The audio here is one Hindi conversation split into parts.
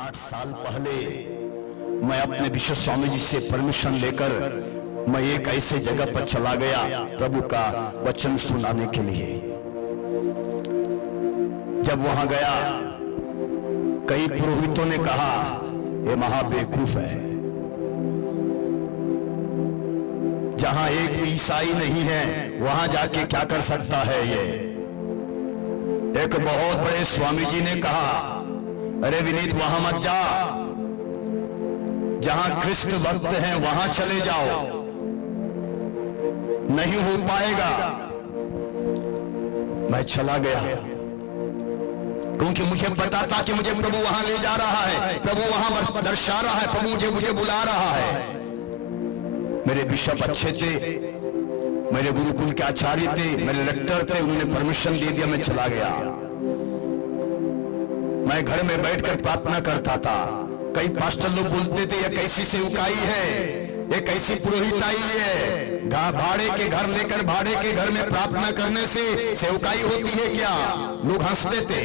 8 साल पहले मैं अपने विश्व स्वामी जी से परमिशन लेकर मैं एक ऐसे जगह पर चला गया प्रभु का वचन सुनाने के लिए। जब वहां गया, कई पुरोहितों ने कहा ये महाबेवकूफ है, जहां एक भी ईसाई नहीं है वहां जाके क्या कर सकता है ये। एक बहुत बड़े स्वामी जी ने कहा, अरे विनीत वहां मत जा, जहां ख्रिस्त भक्त हैं वहां चले जाओ, नहीं हो पाएगा। मैं चला गया क्योंकि मुझे पता था कि मुझे प्रभु वहां ले जा रहा है, प्रभु वहां दर्शा रहा है, प्रभु मुझे बुला रहा है। मेरे बिशप अच्छे थे, मेरे गुरुकुल के आचार्य थे, मेरे लेक्टर थे, उन्होंने परमिशन दे दिया, मैं चला गया। मैं घर में बैठकर प्रार्थना करता था। कई पास्टर लोग बोलते थे ये कैसी सेवकाई है, ये कैसी पुरोहिताई है, भाड़े के घर लेकर भाड़े के घर में प्रार्थना करने से सेवकाई होती है क्या? लोग हंसते थे।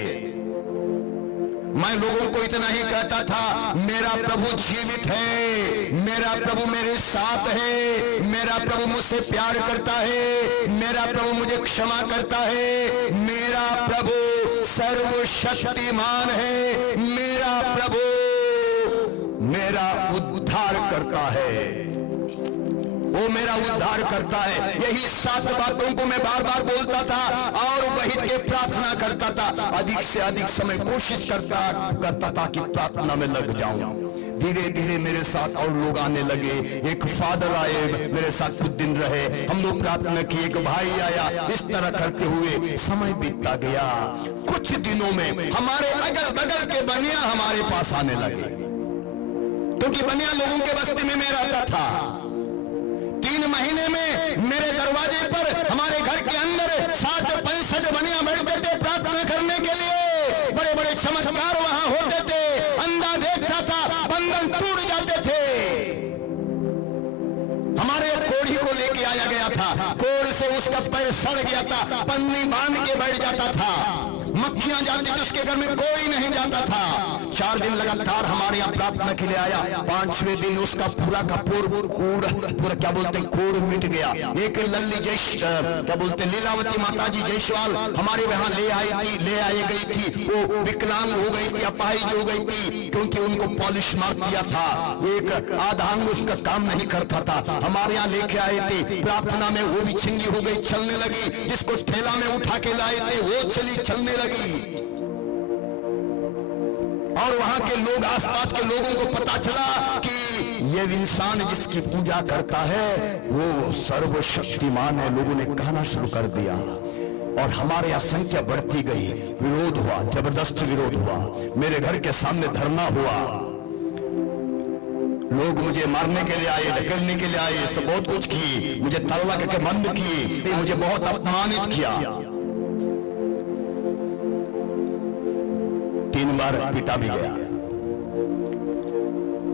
मैं लोगों को इतना ही कहता था, मेरा प्रभु जीवित है, मेरा प्रभु मेरे साथ है, मेरा प्रभु मुझसे प्यार करता है, मेरा प्रभु मुझे क्षमा करता है, मेरा प्रभु सर्वशक्तिमान है, मेरा प्रभु मेरा उद्धार करता है, वो मेरा उद्धार करता है। यही 7 बातों को मैं बार बार बोलता था और बैठ के प्रार्थना करता था। अधिक से अधिक समय कोशिश करता था कि प्रार्थना में लग जाऊं। धीरे धीरे मेरे साथ और लोग आने लगे। एक फादर आए, मेरे साथ कुछ दिन रहे, हम लोग प्रार्थना की। एक भाई आया। इस तरह करते हुए समय बीतता गया। कुछ दिनों में हमारे अगल बगल के बनिया हमारे पास आने लगे, क्योंकि बनिया लोगों के बस्ती में मैं रहता था। 3 महीने में मेरे दरवाजे पर हमारे घर के अंदर 60-65 बनिया बैठते थे प्रार्थना करने के लिए। बड़े बड़े चमत्कार वहां होते थे। अंधा देखता था, बंधन टूट जाते थे। हमारे कोढ़ी को लेके आया गया था, कोढ़ से उसका पैर सड़ गया था, पन्नी बांध के बैठ जाता था। मक्खियां जाती थी उसके घर में, कोई नहीं जाता था। 4 दिन लगातार हमारे यहाँ प्रार्थना के लिए आया। 5वें दिन उसका पूरा का पूरा क्या बोलते कोढ़ मिट गया। एक लल्ली क्या बोलते लीलावती माता जी जयसवाल हमारे यहाँ ले आई गई थी। वो विकलांग हो गई थी, अपाहिज हो गई थी, क्योंकि उनको पॉलिश मार दिया था। एक आधा अंग उसका काम नहीं करता था। हमारे यहाँ लेके आए थे प्रार्थना में, वो भी छिंगी हो गई, चलने लगी। जिसको ठेला में उठा के लाए थे वो चलने लगी। और वहां के लोग, आसपास के लोगों को पता चला कि ये इंसान जिसकी पूजा करता है वो सर्वशक्तिमान है। लोगों ने कहना शुरू कर दिया और हमारे यहाँ संख्या बढ़ती गई। विरोध हुआ, जबरदस्त विरोध हुआ। मेरे घर के सामने धरना हुआ। लोग मुझे मारने के लिए आए, ढकेलने के लिए आए, सब बहुत कुछ किए, मुझे तलवा करके बंद किए, मुझे बहुत अपमानित किया। 3 बार पीटा भी गया।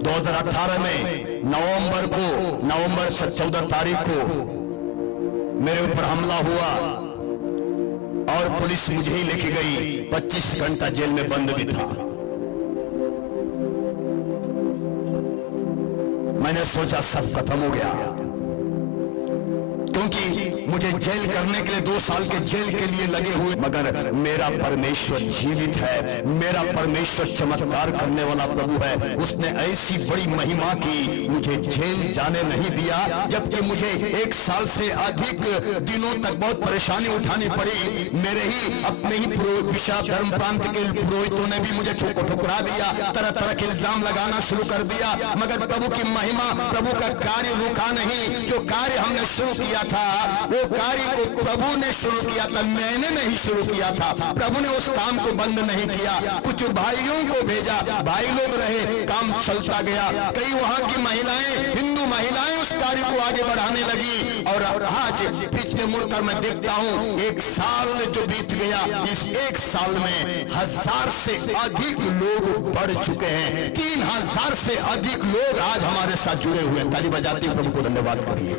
2018 में नवंबर 14 तारीख को मेरे ऊपर हमला हुआ और पुलिस मुझे ही लेके गई। 25 घंटा जेल में बंद भी था। मैंने सोचा सब खत्म हो गया, क्योंकि मुझे जेल करने के लिए 2 साल के जेल के लिए लगे हुए, मगर मेरा परमेश्वर जीवित है। मेरा परमेश्वर चमत्कार करने वाला प्रभु है। उसने ऐसी बड़ी महिमा की, मुझे जेल जाने नहीं दिया। जबकि मुझे 1 साल से अधिक दिनों तक बहुत परेशानी उठानी पड़ी। मेरे ही अपने ही विशाल धर्म प्रांत के पुरोहितों ने भी मुझे ठुकरा दिया, तरह तरह के इल्जाम लगाना शुरू कर दिया। मगर प्रभु की महिमा, प्रभु का कार्य रुका नहीं। जो कार्य हमने शुरू किया था वो कार्य को प्रभु ने शुरू किया था, मैंने नहीं शुरू किया था। प्रभु ने उस काम को बंद नहीं किया। कुछ भाइयों को भेजा, भाई लोग रहे, काम चलता गया। कई वहां की महिलाएं, हिंदू महिलाएं उस कार्य को आगे बढ़ाने लगी। और आज पीछे मुड़कर मैं देखता हूं 1 साल जो बीत गया, इस 1 साल में 1000 से अधिक लोग बढ़ चुके हैं। 3000 से अधिक लोग आज हमारे साथ जुड़े हुए हैं। ताली बजाते हैं, प्रभु को धन्यवाद करिए।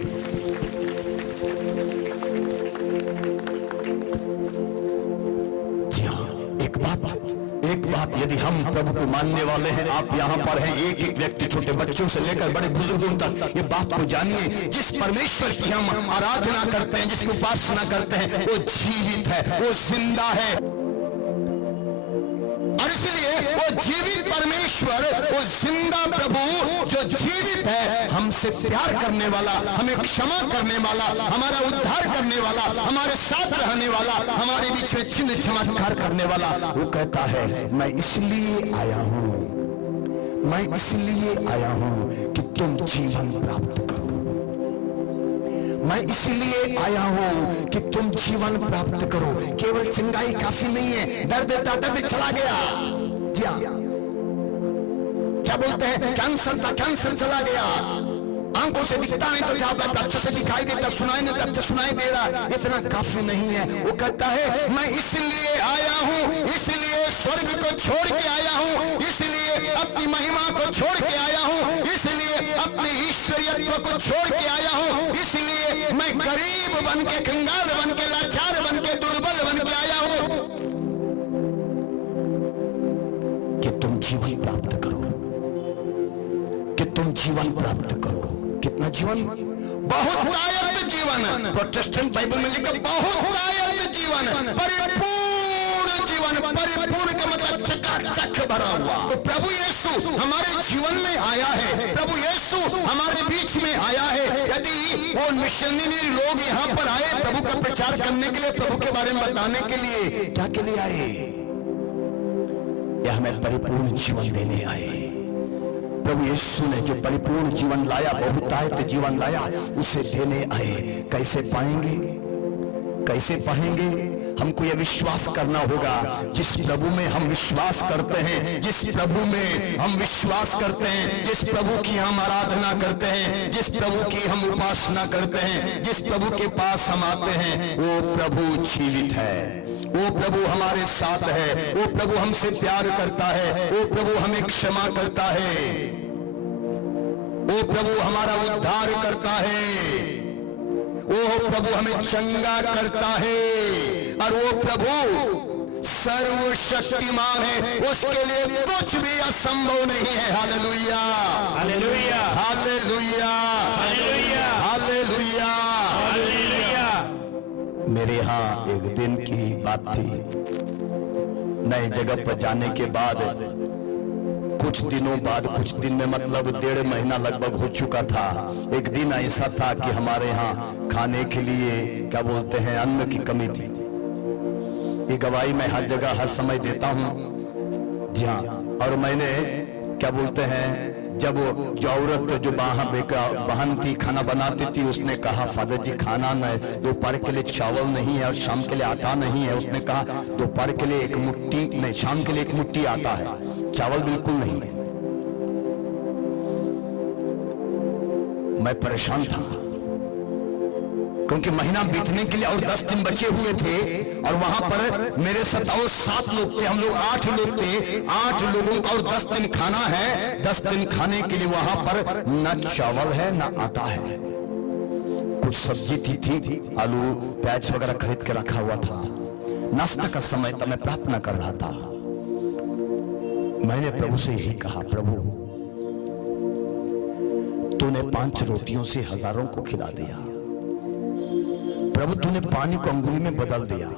एक बात बात, यदि हम प्रभु को मानने वाले हैं, आप यहाँ पर हैं, एक एक व्यक्ति छोटे बच्चों से लेकर बड़े बुजुर्गों तक, ये बात को जानिए, जिस परमेश्वर की हम आराधना करते हैं, जिसकी उपासना करते हैं, वो जीवित है, वो जिंदा है। और इसलिए वो जीवित परमेश्वर, वो जिंदा प्रभु जो जीवित है, हमसे प्यार करने वाला, हमें क्षमा करने वाला, हमारा उद्धार करने वाला, हमारे साथ रहने वाला, हमारे बीच में चिन्ह चमत्कार करने वाला, वो कहता है मैं इसलिए आया हूं, मैं इसलिए आया हूं कि तुम जीवन प्राप्त करो। मैं इसलिए आया हूं कि तुम जीवन प्राप्त करो। केवल चंगाई काफी नहीं है, दर्द दर्द चला गया, जी हाँ, क्या बोलते हैं, कैंसर था, कैंसर चला गया, आंखों से दिखता नहीं तो जहां पर अच्छे से दिखाई देता, सुनाई नहीं तो अच्छे सुनाई दे रहा, इतना काफी नहीं है। वो कहता है मैं इसलिए आया हूं, इसलिए स्वर्ग को छोड़ के आया हूं, इसलिए अपनी महिमा को छोड़ के आया हूं, इसलिए अपने ईश्वरीयत्व को छोड़ के आया हूं, इसलिए मैं गरीब बन के, कंगाल बन के, लाचार बन के, दुर्बल बन के आया हूं कि तुम जीवन प्राप्त करो, कि तुम जीवन प्राप्त करो। कितना जीवन? बहुतायत जीवन। प्रोटेस्टेंट बाइबल में लिखा बहुतायत जीवन, परिपूर्ण जीवन। परिपूर्ण का मतलब चकाचक भरा हुआ। तो प्रभु यीशु हमारे जीवन में आया है, प्रभु यीशु हमारे बीच में आया है। यदि वो मिशनरी लोग यहाँ पर आए प्रभु का प्रचार करने के लिए, प्रभु के बारे में बताने के लिए, क्या के लिए आए? यह हमें परिपूर्ण जीवन देने आए। प्रभु यीशु ने जो परिपूर्ण जीवन लाया, बहुतायत जीवन लाया, उसे देने आए। कैसे पाएंगे, कैसे पाएंगे? हमको यह विश्वास करना होगा, जिस प्रभु में हम विश्वास करते हैं, जिस प्रभु में हम विश्वास करते हैं, जिस प्रभु की हम आराधना करते हैं, जिस प्रभु की हम उपासना करते हैं, जिस प्रभु के पास हम आते हैं, वो प्रभु जीवित है, वो प्रभु हमारे साथ है, वो प्रभु हमसे प्यार करता है, वो प्रभु हमें क्षमा करता है, वो प्रभु हमारा उद्धार करता है, वो प्रभु हमें चंगा करता है, और वो प्रभु सर्वशक्तिमान है, उसके लिए कुछ भी असंभव नहीं है। Hallelujah, hallelujah, hallelujah, hallelujah, hallelujah, hallelujah. मेरे यहाँ एक दिन की बात थी, नए जगह पर जाने के बाद कुछ दिनों बाद, कुछ दिन में मतलब 1.5 महीना लगभग हो चुका था, एक दिन ऐसा था कि हमारे यहाँ खाने के लिए क्या बोलते हैं, अन्न की कमी थी। ये गवाही मैं हर जगह हर समय देता हूँ, जी हाँ। और मैंने क्या बोलते हैं, जब जो औरत जो बहन थी खाना बनाती थी, उसने कहा फादर जी खाना न, दोपहर के लिए चावल नहीं है और शाम के लिए आटा नहीं है। उसने कहा दोपहर के लिए एक मुट्ठी नहीं, शाम के लिए एक मुट्ठी आटा है, चावल बिल्कुल नहीं है। मैं परेशान था, क्योंकि महीना बीतने के लिए और 10 दिन बचे हुए थे, और वहां पर मेरे साथ और 7 लोग थे, हम लोग 8 लोग थे। 8 लोगों का और 10 दिन खाना है। 10 दिन खाने के लिए वहां पर न चावल है न आटा है। कुछ सब्जी थी, आलू प्याज वगैरह खरीद के रखा हुआ था। नाश्ता का समय था, मैं प्रार्थना कर रहा था। मैंने प्रभु से यही कहा, प्रभु तूने 5 रोटियों से हजारों को खिला दिया, प्रभु तूने पानी को अंगुली में बदल दिया,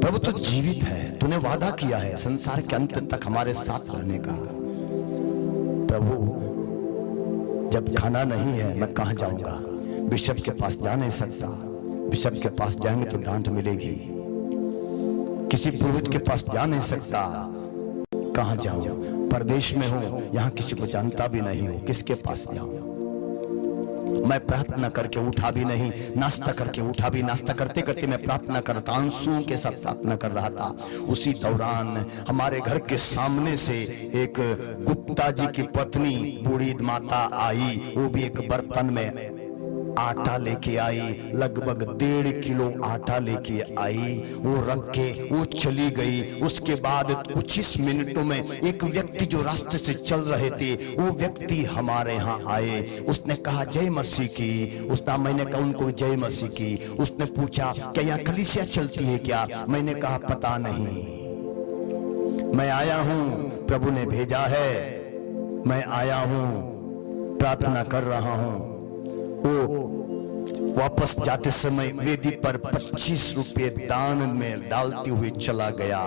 प्रभु तू जीवित है, तूने वादा किया है संसार के अंत तक हमारे साथ रहने का। प्रभु जब खाना नहीं है मैं कहां जाऊंगा? बिशप के पास जा नहीं सकता, बिशप के पास जाएंगे तो डांट मिलेगी। किसी पुरोहित के पास जा नहीं सकता, कहां जाऊं? परदेश में हूं, यहां किसी को जानता भी नहीं हूं, किसके पास जाऊं? मैं प्रार्थना करके उठा भी नहीं, नाश्ता करके उठा भी, नाश्ता करते करते मैं प्रार्थना करता, आंसुओं के साथ प्रार्थना कर रहा था। उसी दौरान हमारे घर के सामने से एक गुप्ता जी की पत्नी बूढ़ी माता आई, वो भी एक बर्तन में आटा लेके आई, लगभग 1.5 किलो आटा लेके आई। वो रख के वो चली गई। उसके बाद कुछ ही मिनटों में एक व्यक्ति जो रास्ते से चल रहे थे, वो व्यक्ति हमारे यहाँ आए। उसने कहा जय मसीह की। उसने, मैंने कहा उनको जय मसीह की। उसने पूछा क्या यहाँ कलीसिया चलती है क्या? मैंने कहा पता नहीं। मैं आया हूं, प्रभु ने भेजा है, मैं आया हूं, प्रार्थना कर रहा हूं। वो वापस जाते समय वेदी पर 25 रुपये दान में डालते हुए चला गया।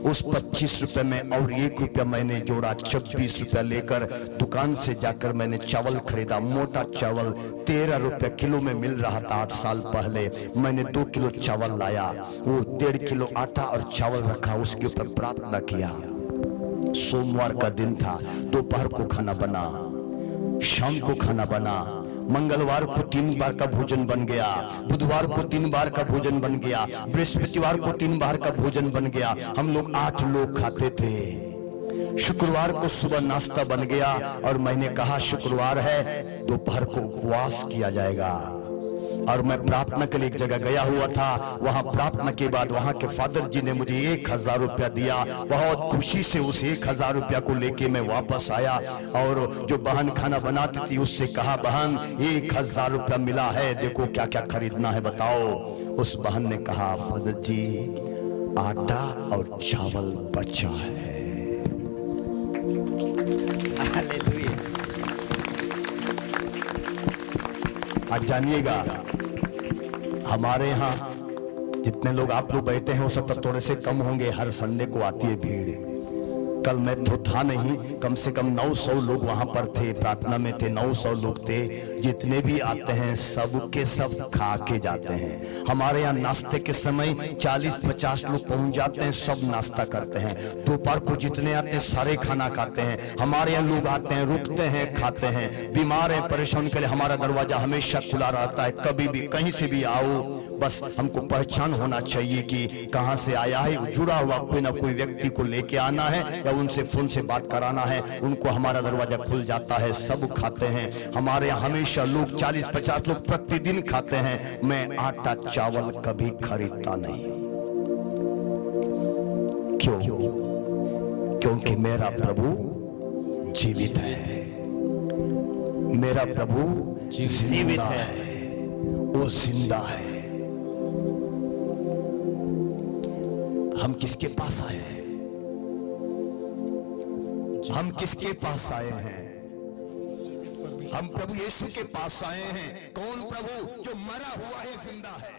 उस 25 रुपए में और 1 रुपया मैंने जोड़ा, 26 रुपया लेकर दुकान से जाकर मैंने चावल खरीदा। मोटा चावल 13 रुपया किलो में मिल रहा था 8 साल पहले। मैंने 2 किलो चावल लाया, वो 1.5 किलो आटा और चावल रखा, उसके ऊपर प्रार्थना किया। सोमवार का दिन था, दोपहर को खाना बना, शाम को खाना बना, मंगलवार को 3 बार का भोजन बन गया, बुधवार को 3 बार का भोजन बन गया, बृहस्पतिवार को 3 बार का भोजन बन गया। हम लोग 8 लोग खाते थे। शुक्रवार को सुबह नाश्ता बन गया और मैंने कहा शुक्रवार है, दोपहर को उपवास किया जाएगा। और मैं प्रार्थना के लिए एक जगह गया हुआ था। वहां प्रार्थना के बाद वहां के फादर जी ने मुझे 1000 रुपया दिया। बहुत खुशी से उस 1000 रुपया को लेके मैं वापस आया और जो बहन खाना बनाती थी उससे कहा, बहन 1000 रुपया मिला है, देखो क्या क्या खरीदना है बताओ। उस बहन ने कहा, फादर जी आटा और चावल बचा है। आज जानिएगा, हमारे यहाँ जितने लोग आप लोग बैठे हैं हो सकता है थोड़े से कम होंगे। हर संडे को आती है भीड़। कल मैं तो था नहीं, कम से कम 900 लोग वहां पर थे, प्रार्थना में थे, 900 लोग थे। जितने भी आते हैं सब के सब खा के जाते हैं। हमारे यहाँ नाश्ते के समय 40-50 लोग पहुंच जाते हैं, सब नाश्ता करते हैं। दोपहर को जितने आते हैं सारे खाना खाते हैं। हमारे यहाँ लोग आते हैं, रुकते हैं, खाते हैं। बीमार है, परेशान के लिए हमारा दरवाजा हमेशा खुला रहता है। कभी भी कहीं से भी आओ, बस हमको पहचान होना चाहिए कि कहां से आया है। जुड़ा हुआ कोई ना कोई व्यक्ति को लेके आना है या उनसे फोन से बात कराना है, उनको हमारा दरवाजा खुल जाता है। सब खाते हैं। हमारे यहाँ हमेशा लोग 40-50 लोग प्रतिदिन खाते हैं। मैं आटा चावल कभी खरीदता नहीं। क्यों? क्योंकि मेरा प्रभु जीवित है, मेरा प्रभु जीवित है, वो जिंदा है। हम किसके पास आए हैं? हम किसके पास आए हैं? हम प्रभु यीशु के पास आए हैं। कौन प्रभु? जो मरा हुआ है जिंदा है।